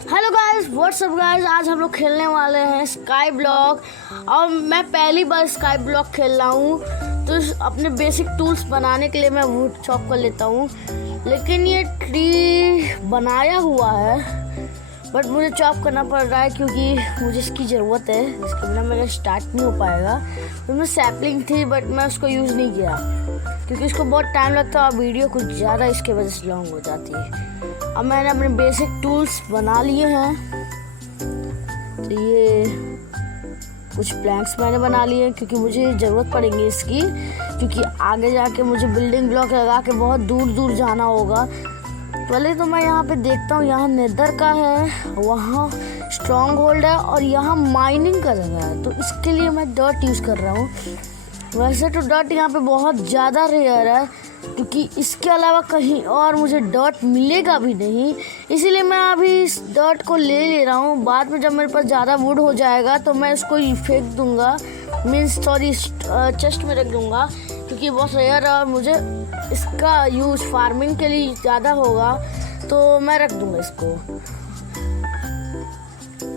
Hello guys, WhatsApp guys. आज हम लोग खेलने वाले हैं स्काई ब्लॉक और मैं पहली बार स्काई ब्लॉक खेल रहा हूँ। तो अपने बेसिक टूल्स बनाने के लिए मैं वुड चॉप कर लेता हूँ, लेकिन ये ट्री बनाया हुआ है बट मुझे चॉप करना पड़ रहा है क्योंकि मुझे इसकी ज़रूरत है। इसके बिना मेरा स्टार्ट नहीं हो पाएगा। तो मैं सैपलिंग थी बट मैं उसको यूज़ नहीं किया क्योंकि इसको बहुत टाइम लगता है और वीडियो कुछ ज़्यादा इसके वजह से लॉन्ग हो जाती है। अब मैंने अपने बेसिक टूल्स बना लिए हैं। तो ये कुछ प्लैंक्स मैंने बना लिए हैं क्योंकि मुझे ज़रूरत पड़ेगी इसकी, क्योंकि आगे जाके मुझे बिल्डिंग ब्लॉक लगा के बहुत दूर दूर जाना होगा। पहले तो मैं यहाँ पे देखता हूँ, यहाँ नेदर का है, वहाँ स्ट्रॉन्ग होल्ड है और यहाँ माइनिंग का जगह है। तो इसके लिए मैं डर्ट यूज़ कर रहा हूँ। वैसे तो डर्ट यहाँ पे बहुत ज़्यादा रेयर है क्योंकि इसके अलावा कहीं और मुझे डर्ट मिलेगा भी नहीं, इसीलिए मैं अभी इस डर्ट को ले रहा हूँ। बाद में जब मेरे पास ज़्यादा वुड हो जाएगा तो मैं इसको फेंक दूँगा, चेस्ट में रख दूँगा क्योंकि बहुत रेयर है और मुझे इसका यूज़ फार्मिंग के लिए ज़्यादा होगा, तो मैं रख दूँगा इसको।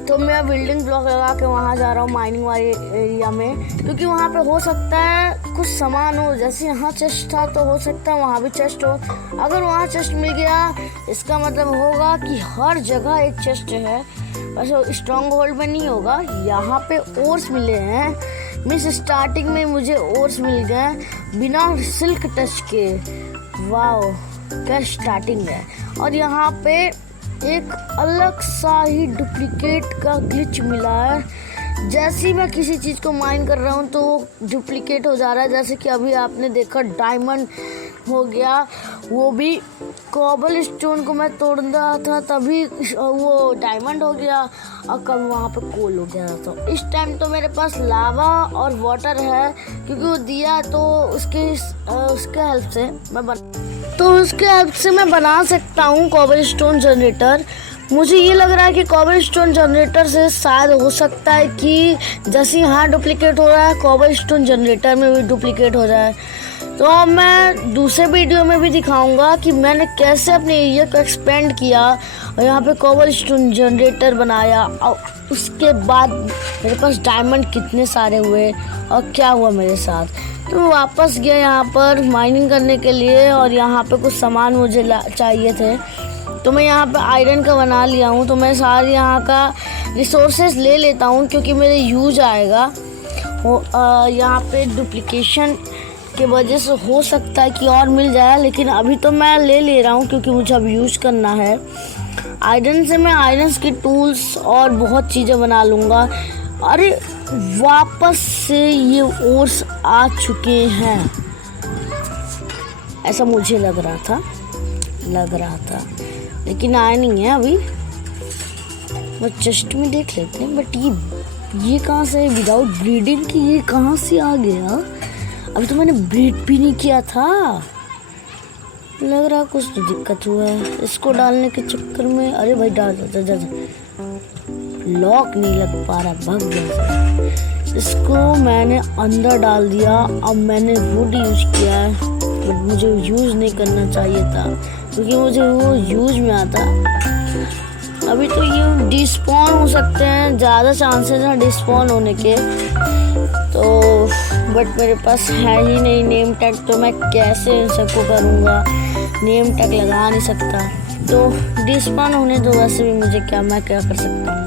तो मैं बिल्डिंग ब्लॉक लगा के वहाँ जा रहा हूँ माइनिंग वाले एरिया में, क्योंकि वहाँ पे हो सकता है कुछ सामान हो। जैसे यहाँ चेस्ट था तो हो सकता है वहाँ भी चेस्ट हो। अगर वहाँ चेस्ट मिल गया इसका मतलब होगा कि हर जगह एक चेस्ट है। वैसे स्ट्रॉन्ग होल्ड में नहीं होगा। यहाँ पे ओर्स मिले हैं। मिस स्टार्टिंग में मुझे ओर्स मिल गए बिना सिल्क टच के। वाह क्या स्टार्टिंग है। और यहाँ पे एक अलग सा ही डुप्लीकेट का ग्लिच मिला है। जैसे ही मैं किसी चीज़ को माइन कर रहा हूँ तो डुप्लीकेट हो जा रहा है। जैसे कि अभी आपने देखा डायमंड हो गया, वो भी कॉबल स्टोन को मैं तोड़ रहा था तभी वो डायमंड हो गया और कभी वहाँ पे कोल हो गया। तो इस टाइम तो मेरे पास लावा और वाटर है क्योंकि वो दिया, तो उसके हेल्प से मैं बना सकता हूँ कॉबल स्टोन जनरेटर। मुझे ये लग रहा है कि कॉबल स्टोन जनरेटर से शायद हो सकता है कि जैसे यहाँ डुप्लीकेट हो रहा है कॉबल स्टोन जनरेटर में भी डुप्लीकेट हो जाए। तो अब मैं दूसरे वीडियो में भी दिखाऊंगा कि मैंने कैसे अपने एरिया को एक्सपेंड किया और यहाँ पे कॉबल स्टोन जनरेटर बनाया और उसके बाद मेरे पास डायमंड कितने सारे हुए और क्या हुआ मेरे साथ। तो मैं वापस गया यहाँ पर माइनिंग करने के लिए और यहाँ पे कुछ सामान मुझे चाहिए थे, तो मैं यहाँ पे आयरन का बना लिया हूँ। तो मैं सारे यहाँ का रिसोर्सेज ले लेता हूँ क्योंकि मेरे यूज आएगा। यहाँ पे डुप्लीकेशन के वजह से हो सकता है कि और मिल जाए, लेकिन अभी तो मैं ले रहा हूँ क्योंकि मुझे अब यूज करना है। आयरन से मैं आयरन के टूल्स और बहुत चीज़ें बना लूँगा। अरे वापस से ये ओर्स आ चुके हैं, ऐसा मुझे लग रहा था, लेकिन आए नहीं है अभी। वो चेस्ट में देख लेते हैं। बट ये कहाँ से विदाउट ब्रीडिंग की ये कहाँ से आ गया? अभी तो मैंने ब्रीड भी नहीं किया था। लग रहा कुछ तो दिक्कत हुआ है इसको डालने के चक्कर में। अरे भाई डाल जा। लॉक नहीं लग पा रहा, भाग गया। इसको मैंने अंदर डाल दिया। अब मैंने वुड यूज किया है बट मुझे यूज नहीं करना चाहिए था क्योंकि मुझे वो यूज में आता। अभी तो ये डिस्पॉन हो सकते हैं, ज़्यादा चांसेस हैं डिस्पॉन होने के। तो बट मेरे पास है ही नहीं नेम टैग, तो मैं कैसे इन सबको करूँगा? नेम टैग लगा नहीं सकता। तो डिस्पॉन होने दो, वैसे भी मुझे मैं क्या कर सकता हूँ।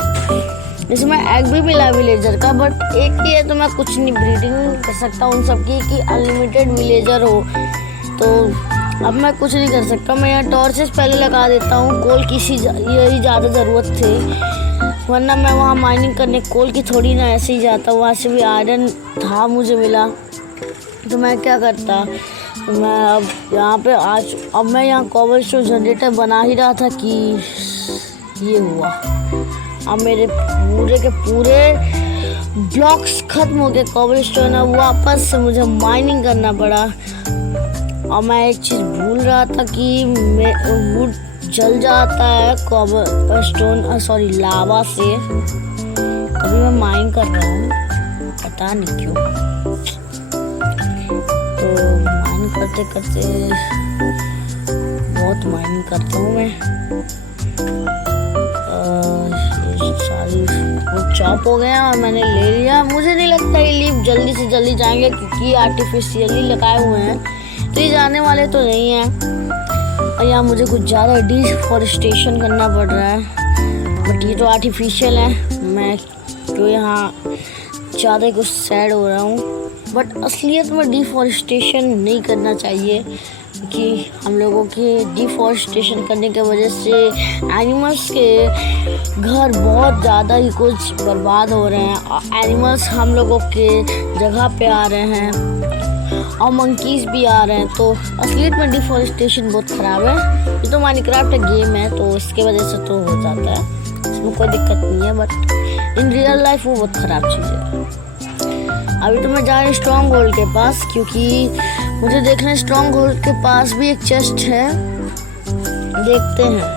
इसमें एग भी मिला विलेजर का, बट एक ही है तो मैं कुछ नहीं ब्रीडिंग कर सकता उन सबकी कि अनलिमिटेड विलेजर हो। तो अब मैं कुछ नहीं कर सकता। मैं यहाँ टॉर्चेस पहले लगा देता हूँ। कोल की यही ज़्यादा ज़रूरत थी, वरना मैं वहाँ माइनिंग करने कोल की थोड़ी ना ऐसे ही जाता। वहाँ से भी आयरन था मुझे मिला, तो मैं क्या करता। मैं अब यहाँ पे अब मैं यहाँ कॉबल स्टोन जनरेटर बना ही रहा था कि ये हुआ। अब मेरे पूरे के पूरे ब्लॉक्स खत्म हो गए कॉबल स्टोन। अब वापस से मुझे माइनिंग करना पड़ा। और मैं एक चीज़ भूल रहा था कि वुड जल जाता है कॉबल स्टोन लावा से। अभी मैं माइन कर रहा हूँ, पता नहीं क्यों। तो माइन करते बहुत माइनिंग करता हूँ मैं। वो चॉप हो गया और मैंने ले लिया। मुझे नहीं लगता ये लीफ जल्दी से जल्दी जाएंगे क्योंकि आर्टिफिशियली लगाए हुए हैं, तो ये जाने वाले तो नहीं हैं। और यहाँ मुझे कुछ ज़्यादा डिफॉरेस्टेशन करना पड़ रहा है, बट ये तो आर्टिफिशियल है। मैं तो यहाँ ज़्यादा कुछ सैड हो रहा हूँ, बट असलियत में डिफॉरेस्टेशन नहीं करना चाहिए क्योंकि हम लोगों के डिफॉरेस्टेशन करने की वजह से एनिमल्स के घर बहुत ज़्यादा ही कुछ बर्बाद हो रहे हैं और एनिमल्स हम लोगों के जगह पे आ रहे हैं और मंकीज़ भी आ रहे हैं। तो असलियत में डिफॉरेस्टेशन बहुत ख़राब है। ये तो माइनक्राफ्ट का गेम है तो इसके वजह से तो हो जाता है, इसमें कोई दिक्कत नहीं है, बट इन रियल लाइफ वो बहुत ख़राब चीज़ है। अभी तो मैं जा रही हूँ स्ट्रॉन्ग होल्ड के पास क्योंकि मुझे देखना है स्ट्रॉन्ग होल्ड के पास भी एक चेस्ट है, देखते हैं।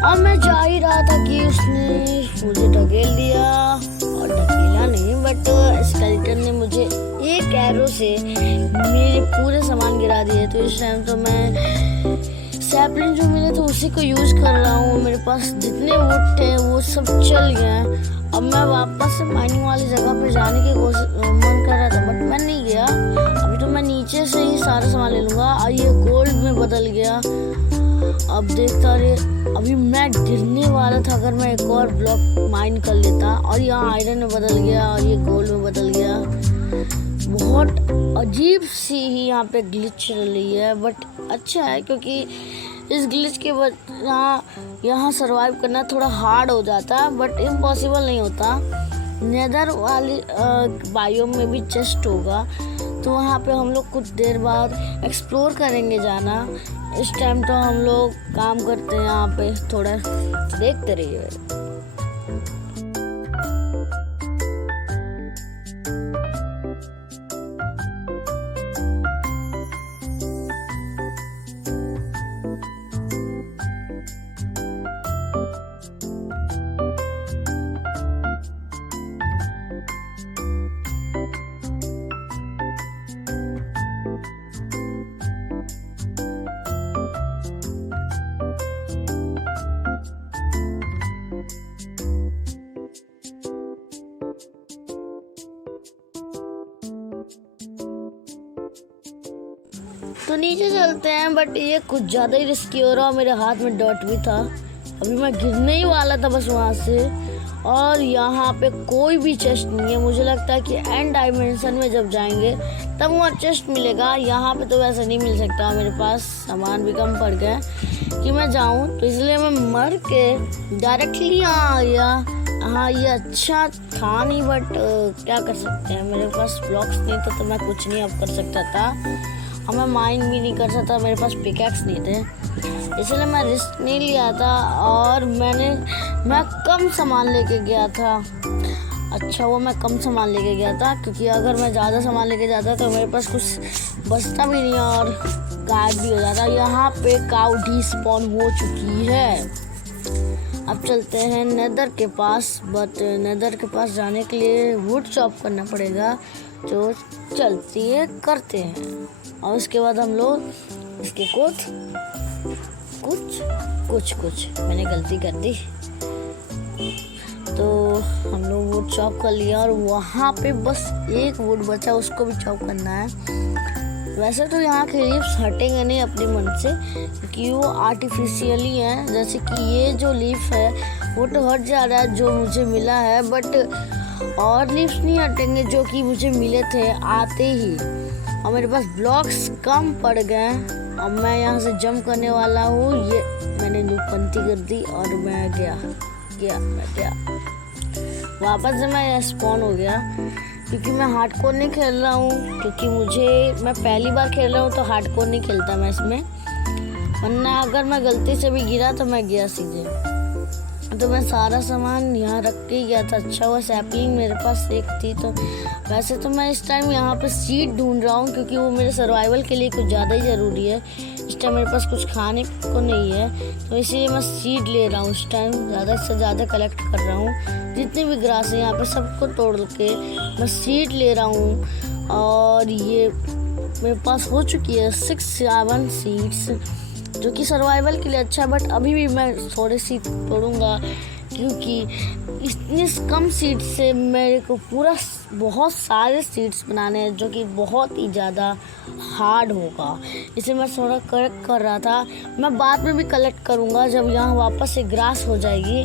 और मैं जा ही रहा था कि उसने मुझे ढकेल दिया, और ढकेला नहीं बट स्केलेटन ने मुझे एक एरो से मेरे पूरे सामान गिरा दिए। तो इस टाइम तो मैं सैपलिंग जो मिले थे उसी को यूज़ कर रहा हूँ। मेरे पास जितने वुड थे वो सब चल गए। अब मैं वापस से माइनिंग वाली जगह पर जाने की मन कर रहा था बट मैं नहीं गया। अभी तो मैं नीचे से ही सारा सामान ले लूँगा। और ये गोल्ड में बदल गया, अब देखता रहे। अभी मैं गिरने वाला था अगर मैं एक और ब्लॉक माइन कर लेता, और यहाँ आयरन में बदल गया और ये गोल्ड में बदल गया। बहुत अजीब सी ही यहाँ पे ग्लिच चल रही है, बट अच्छा है क्योंकि इस ग्लिच के यहाँ सरवाइव करना थोड़ा हार्ड हो जाता बट इम्पॉसिबल नहीं होता। नेदर वाली बायोम में भी चेस्ट होगा तो वहाँ पे हम लोग कुछ देर बाद एक्सप्लोर करेंगे जाना। इस टाइम तो हम लोग काम करते हैं यहाँ पे, थोड़ा देखते रहिए। तो नीचे चलते हैं, बट ये कुछ ज़्यादा ही रिस्की हो रहा है। मेरे हाथ में डॉट भी था, अभी मैं गिरने ही वाला था बस वहाँ से। और यहाँ पे कोई भी चेस्ट नहीं है। मुझे लगता है कि एंड डायमेंशन में जब जाएंगे तब वहाँ चेस्ट मिलेगा। यहाँ पे तो वैसे नहीं मिल सकता, मेरे पास सामान भी कम पड़ गया कि मैं जाऊँ, तो इसलिए मैं मर के डायरेक्टली यहाँ आ गया। हाँ, ये अच्छा था नहीं बट क्या कर सकते हैं, मेरे पास ब्लॉक्स नहीं थे तो मैं कुछ नहीं अब कर सकता था। और मैं माइन भी नहीं कर सकता, मेरे पास पिकैक्स नहीं थे, इसलिए मैं रिस्क नहीं लिया था। और मैं कम सामान लेके गया था। अच्छा वो मैं कम सामान लेके गया था क्योंकि अगर मैं ज़्यादा सामान लेके जाता तो मेरे पास कुछ बचता भी नहीं और गायब भी हो जाता। यहाँ पे काऊ डी स्पॉन हो चुकी है। अब चलते हैं नेदर के पास, बट नेदर के पास जाने के लिए वुड चॉप करना पड़ेगा, जो चलती है करते हैं। और उसके बाद हम लोग इसके कुछ मैंने गलती कर दी, तो हम लोग वुड चॉप कर लिया। और वहाँ पे बस एक वुड बचा, उसको भी चॉप करना है। वैसे तो यहाँ के लीव्स हटेंगे नहीं अपने मन से क्योंकि वो आर्टिफिशियली हैं। जैसे कि ये जो लीफ है वो तो हट जा रहा है जो मुझे मिला है, बट और लीव्स नहीं हटेंगे जो कि मुझे मिले थे आते ही। और मेरे पास ब्लॉक्स कम पड़ गए। अब मैं यहाँ से जंप करने वाला हूँ। ये मैंने न्यूपंती कर दी और मैं गया वापस से मैं स्पॉन हो गया क्योंकि मैं हार्डकोर नहीं खेल रहा हूँ, क्योंकि मैं पहली बार खेल रहा हूँ तो हार्डकोर नहीं खेलता मैं इसमें, वरना अगर मैं गलती से भी गिरा तो मैं गया सीधे। तो मैं सारा सामान यहाँ रख के गया था। अच्छा वो सैपलिंग मेरे पास एक थी। तो वैसे तो मैं इस टाइम यहाँ पे सीड ढूंढ रहा हूँ क्योंकि वो मेरे सर्वाइवल के लिए कुछ ज़्यादा ही ज़रूरी है। इस टाइम मेरे पास कुछ खाने को नहीं है तो इसीलिए मैं सीड ले रहा हूँ। इस टाइम ज़्यादा से ज़्यादा कलेक्ट कर रहा हूँ जितने भी ग्रास है यहाँ पे सबको तोड़ के मैं सीड ले रहा हूँ। और ये मेरे पास हो चुकी है 6-7 सीड्स, जो कि सर्वाइवल के लिए अच्छा है। बट अभी भी मैं थोड़े सीड तोड़ूंगा, क्योंकि इतने कम सीड्स से मेरे को पूरा बहुत सारे सीड्स बनाने हैं, जो कि बहुत ही ज़्यादा हार्ड होगा। इसे मैं थोड़ा कलेक्ट कर रहा था। मैं बाद में भी कलेक्ट करूँगा जब यहाँ वापस से ग्रास हो जाएगी।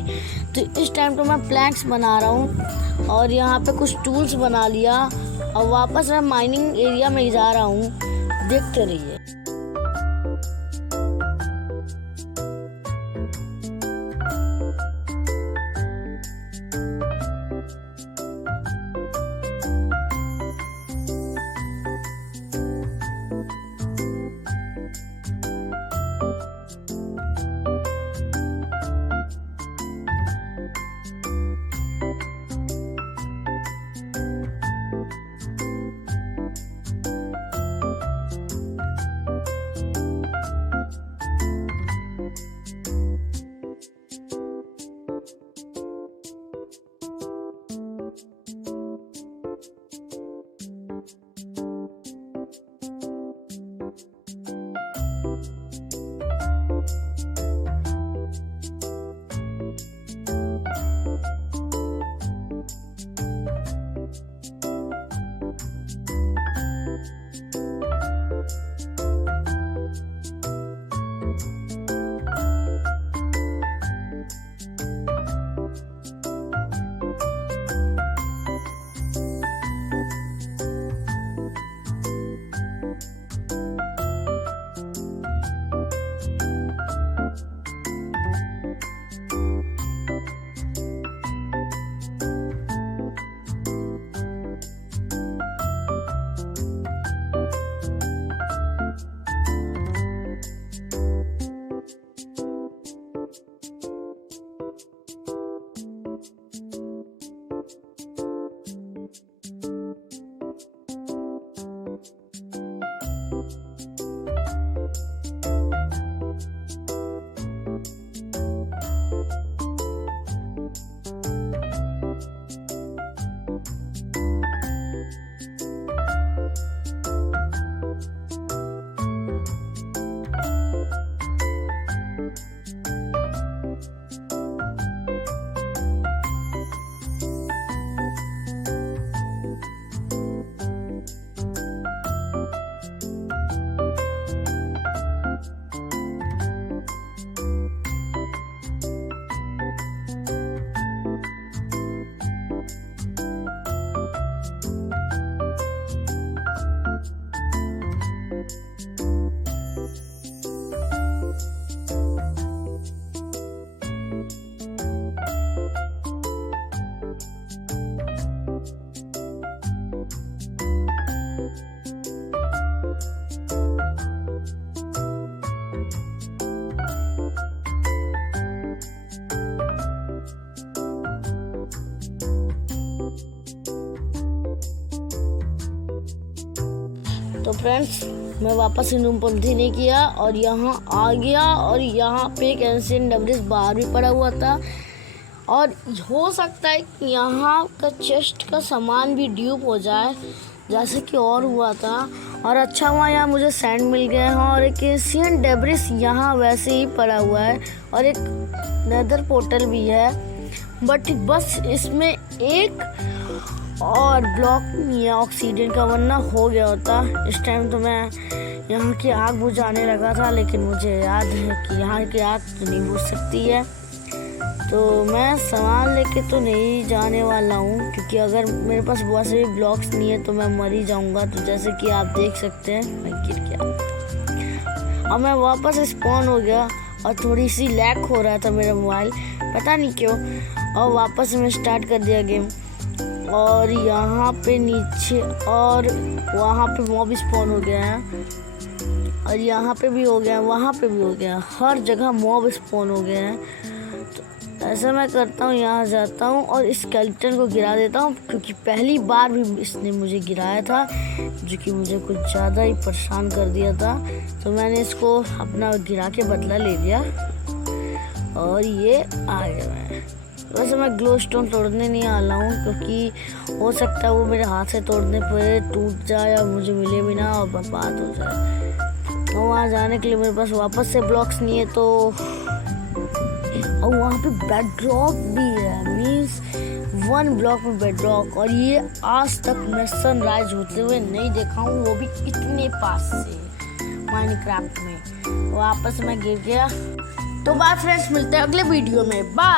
तो इस टाइम तो मैं प्लैंक्स बना रहा हूँ और यहाँ पे कुछ टूल्स बना लिया और वापस मैं माइनिंग एरिया में जा रहा हूँ। देखते रहिए। तो फ्रेंड्स, मैं वापस इन रूम पर नहीं किया और यहाँ आ गया और यहाँ पे एक एंशिएंट डेब्रिस बाहर भी पड़ा हुआ था। और हो सकता है कि यहाँ का चेस्ट का सामान भी ड्यूप हो जाए, जैसे कि और हुआ था। और अच्छा हुआ यहाँ मुझे सैंड मिल गया है और एक एंशिएंट डेब्रिस यहाँ वैसे ही पड़ा हुआ है और एक नेदर पोर्टल भी है। बट बस इसमें एक और ब्लॉक नहीं है ऑक्सीजन का, वरना हो गया होता। इस टाइम तो मैं यहाँ की आग बुझाने लगा था, लेकिन मुझे याद है कि यहाँ की आग तो नहीं बुझ सकती है। तो मैं सामान लेके तो नहीं जाने वाला हूँ, क्योंकि अगर मेरे पास बहुत से ब्लॉक्स नहीं है तो मैं मर ही जाऊँगा। तो जैसे कि आप देख सकते हैं मैं गिर गया और मैं वापस स्पॉन हो गया और थोड़ी सी लैग हो रहा था मेरा मोबाइल, पता नहीं क्यों। और वापस मैं स्टार्ट कर दिया गेम। और यहाँ पे नीचे और वहाँ पे मॉब स्पॉन हो गया है और यहाँ पे भी हो गया, वहाँ पे भी हो गया, हर जगह मॉब स्पॉन हो गया है। तो ऐसा मैं करता हूँ, यहाँ जाता हूँ और इस स्केलेटन को गिरा देता हूँ, क्योंकि पहली बार भी इसने मुझे गिराया था, जो कि मुझे कुछ ज़्यादा ही परेशान कर दिया था। तो मैंने इसको अपना गिरा के बदला ले लिया और ये आ गया मैं। वैसे मैं ग्लो स्टोन तोड़ने नहीं आला हूँ, क्योंकि हो सकता है वो मेरे हाथ से तोड़ने पे टूट जाए या मुझे मिले भी ना और बर्बाद हो जाए। और वहाँ जाने के लिए मेरे पास वापस से ब्लॉक्स नहीं है, तो और वहाँ पे बेड रॉक भी है, मीन्स 1 ब्लॉक में बेड रॉक। और ये आज तक मैं सनराइज होते हुए नहीं देखा हूँ, वो भी इतने पास से माइनक्राफ्ट में। वापस मैं गिर गया। तो बाय फ्रेंड्स, मिलते हैं अगले वीडियो में। बाय।